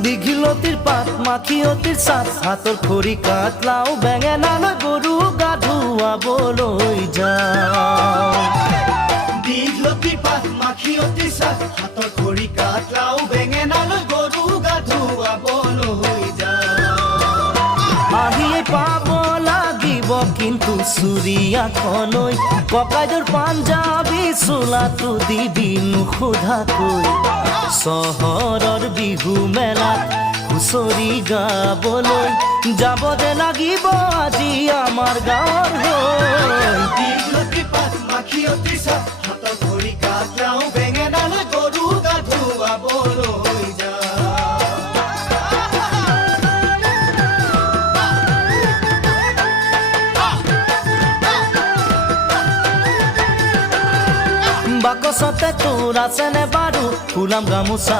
দীঘিলতিৰ পাত মাখিয়তিৰ চাট হাতৰ খৰি কাঠ লাও বেঙেনালৈ গৰু গা ধুৱাবলৈ যাওঁ দীঘলতিৰ পাত মাখিয়তিৰ চাট হাতৰ খৰি কাঠ লাও বেঙেনালৈ গৰু গা ধুৱাবলৈ যাওঁ আহিয়ে পাব লাগিব কিন্তু চুৰিয়াখনৈ ককাইদেউৰ পাঞ্জাবী চোলাটো দিবি নোসোধাকৈ চহৰৰ বিহু মেলাত হুঁচৰি গাবলৈ যাব দে লাগিব আজি আমাৰ গাঁৱৰ হৈ দীঘলতিৰ পাত মাখিয়তিৰ চাট হাতৰ খৰি কাঠ লাও বেঙেনালৈ গৰু গা ধুৱাবলৈ যাওঁ বাকচতে তোৰ আছেনে বাৰু ফুলাম গামোচা